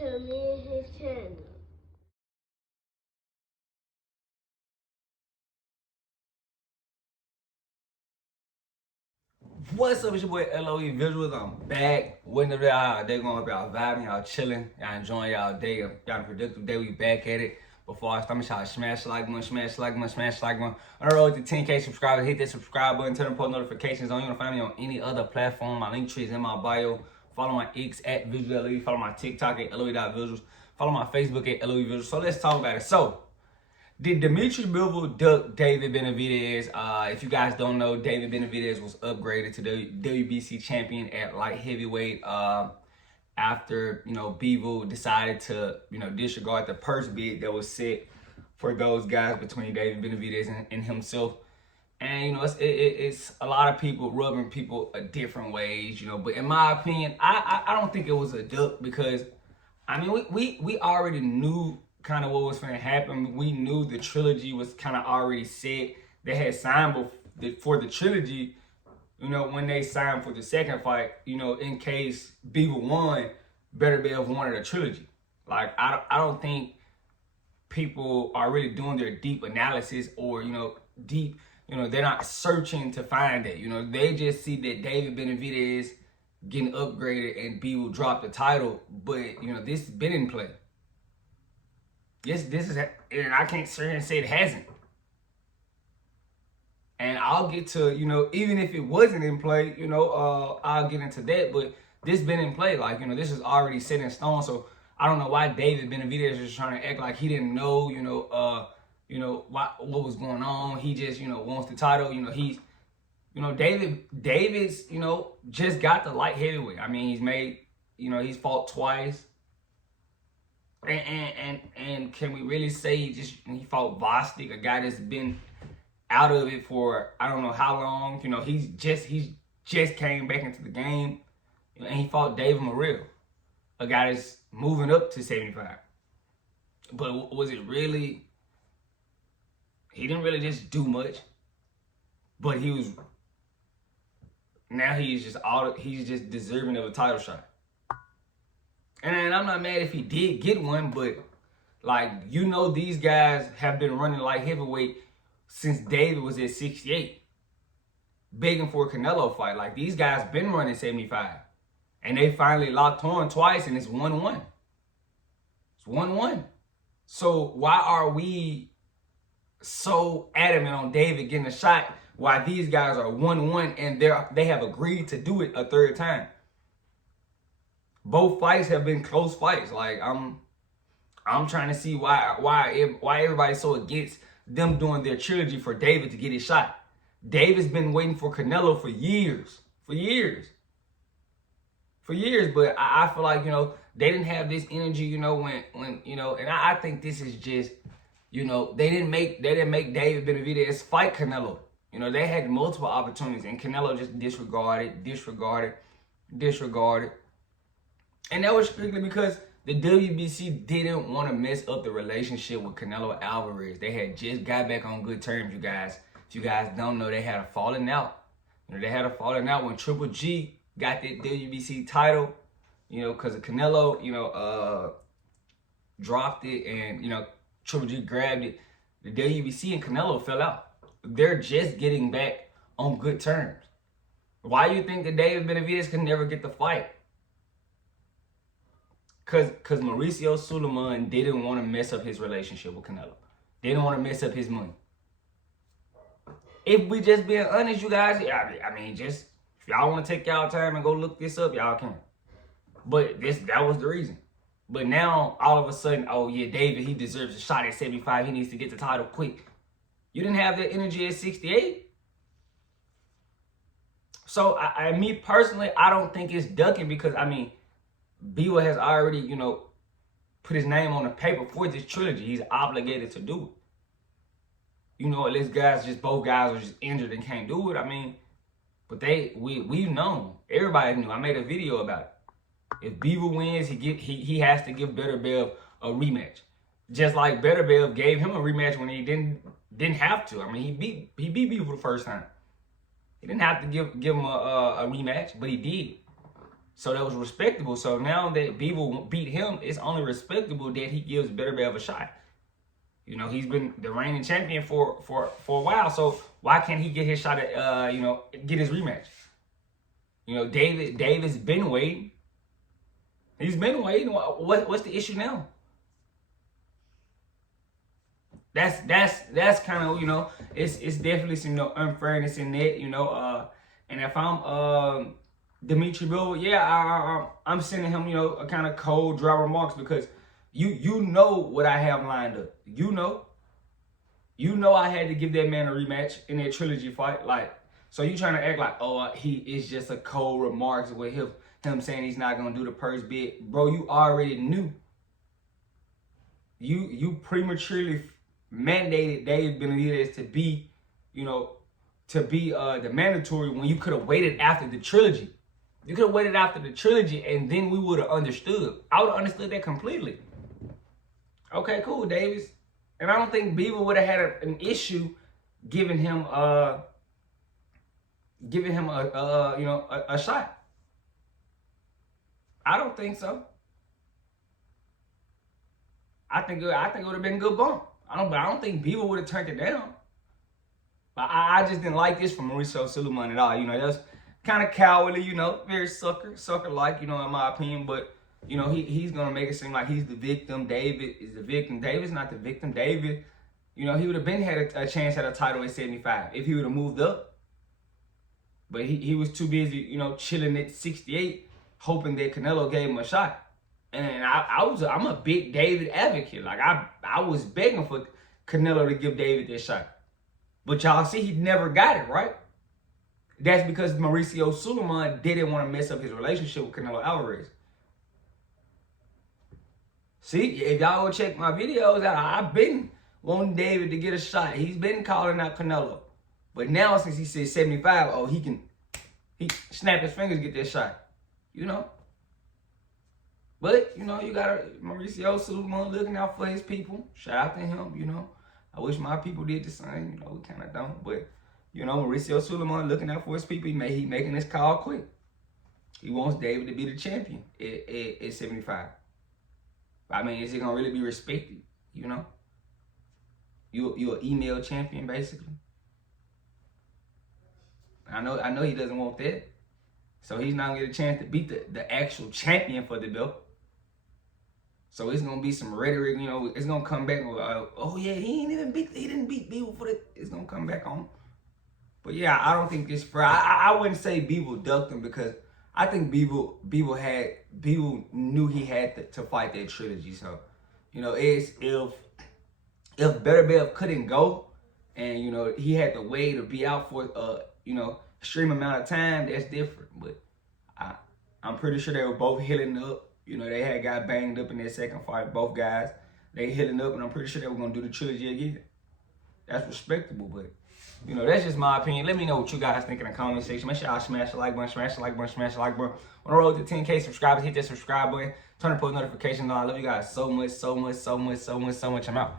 to me and his channel. What's up, it's your boy LOE Visuals. I'm back. Waiting to be how they going, y'all vibing, y'all chilling, y'all enjoying y'all day, y'all productive day. We back at it. Before I start, make sure y'all smash like one, smash like one, smash like one. On the road to 10K subscribers, hit that subscribe button, turn on post notifications on. You can find me on any other platform. My link tree is in my bio. Follow my X at Visual LOE. Follow my TikTok at LOE.visuals. Follow my Facebook at LOE Visuals. So let's talk about it. So, did Dmitry Bivol duck David Benavidez? If you guys don't know, David Benavidez was upgraded to the WBC champion at light heavyweight after, Bivol decided to, disregard the purse bid that was set for those guys between David Benavidez and himself. And, it's a lot of people rubbing people a different ways, But in my opinion, I don't think it was a duck because, we already knew kind of what was going to happen. We knew the trilogy was kind of already set. They had signed for the trilogy, when they signed for the second fight, in case Bivol won, Benavidez wanted a trilogy. Like, I don't think people are really doing their deep analysis or, they're not searching to find it. They just see that David Benavidez getting upgraded and Bivol dropped the title, but, this has been in play. Yes, this is, and I can't sit here and say it hasn't. And I'll get to, even if it wasn't in play, I'll get into that. But this been in play, like, this is already set in stone. So I don't know why David Benavidez is trying to act like he didn't know, what was going on. He just, wants the title. He's, David's, just got the light heavyweight. He's made, he's fought twice. And can we really say he fought Bostic, a guy that's been out of it for I don't know how long. He's just came back into the game, and he fought David Morrell, a guy that's moving up to 75. But was it really? He didn't really just do much, but he's just deserving of a title shot. And I'm not mad if he did get one, but, these guys have been running light heavyweight since David was at 68, begging for a Canelo fight. Like, these guys been running 75. And they finally locked on twice, and it's 1-1. It's 1-1. So why are we so adamant on David getting a shot while these guys are 1-1 and they have agreed to do it a third time? Both fights have been close fights. Like, I'm trying to see why everybody's so against them doing their trilogy for David to get his shot. David's been waiting for Canelo for years. But I feel like, they didn't have this energy, when and I think this is just, they didn't make David Benavidez fight Canelo. They had multiple opportunities and Canelo just disregarded. And that was strictly because the WBC didn't want to mess up the relationship with Canelo Alvarez. They had just got back on good terms, you guys. If you guys don't know, they had a falling out. They had a falling out when Triple G got that WBC title, because of Canelo, dropped it and, Triple G grabbed it. The WBC and Canelo fell out. They're just getting back on good terms. Why do you think that David Benavidez could never get the fight? Because Mauricio Suleiman didn't want to mess up his relationship with Canelo. Didn't want to mess up his money. If we just being honest, you guys, just if y'all want to take y'all time and go look this up, y'all can. But that was the reason. But now, all of a sudden, oh yeah, David, he deserves a shot at 75. He needs to get the title quick. You didn't have that energy at 68. So, me personally, I don't think it's ducking because, Bivol has already, put his name on the paper for this trilogy. He's obligated to do it. Unless both guys are just injured and can't do it. But we've known. Everybody knew. I made a video about it. If Bivol wins, he has to give Benavidez a rematch. Just like Benavidez gave him a rematch when he didn't have to. He beat Bivol the first time. He didn't have to give him a rematch, but he did. So that was respectable. So now that Bivol beat him, it's only respectable that he gives Benavidez a shot. You know, he's been the reigning champion for a while. So why can't he get his shot at, you know, get his rematch? You know, David's been waiting. He's been waiting. What's the issue now? That's kind of, you know, it's definitely some, you know, unfairness in that, you know. And if I'm Dmitry Bivol, yeah, I'm sending him, you know, a kind of cold, dry remarks because you know what I have lined up. You know I had to give that man a rematch in that trilogy fight. Like, so you trying to act like, oh, he is just a cold remarks with him saying he's not gonna do the purse bid, bro. You already knew. You prematurely mandated Dave Benavidez to be, you know, the mandatory when you could have waited after the trilogy. You could have waited after the trilogy and then we would have understood. I would have understood that completely. Okay, cool, Davis. And I don't think Bivol would have had an issue giving him a you know, a shot. I don't think so. I think it would have been a good bump. I don't think Bivol would have turned it down. But I just didn't like this from Mauricio Sulaiman at all. You know, that's kind of cowardly, you know, very sucker-like, you know, in my opinion. But, you know, he's going to make it seem like he's the victim. David is the victim. David's not the victim. David, you know, he would have had a chance at a title at 75 if he would have moved up. But he was too busy, you know, chilling at 68, hoping that Canelo gave him a shot. And I'm a big David advocate. Like, I was begging for Canelo to give David that shot. But y'all see, he never got it, right? That's because Mauricio Sulaiman didn't want to mess up his relationship with Canelo Alvarez. See, if y'all go check my videos out, I've been wanting David to get a shot. He's been calling out Canelo. But now, since he said 75, oh, he snap his fingers, get that shot. You know? But, you know, you got Mauricio Sulaiman looking out for his people. Shout out to him, you know. I wish my people did the same. You know, we kind of don't. But, you know, Mauricio Sulaiman looking out for his people. He making this call quick. He wants David to be the champion at 75. I mean, is he going to really be respected? You know? You're an email champion, basically. I know he doesn't want that. So he's not going to get a chance to beat the actual champion for the belt. So it's going to be some rhetoric, you know, it's going to come back with, oh yeah, he didn't beat Bivol for it. It's going to come back on. But yeah, I don't think it's fair. I wouldn't say Bivol ducked him because I think Bivol knew he had to fight that trilogy. So, you know, if Benavidez couldn't go and, you know, he had to wait or be out for, you know, extreme amount of time, that's different. But I'm pretty sure they were both healing up. You know, they had got banged up in their second fight, both guys. They healing up, and I'm pretty sure they were going to do the trilogy again. That's respectable, but, you know, that's just my opinion. Let me know what you guys think in the comment section. Make sure y'all smash the like button, smash the like button, smash the like button. On the road to 10K subscribers, hit that subscribe button. Turn the post notifications on. I love you guys so much, so much, so much, so much, so much. I'm out.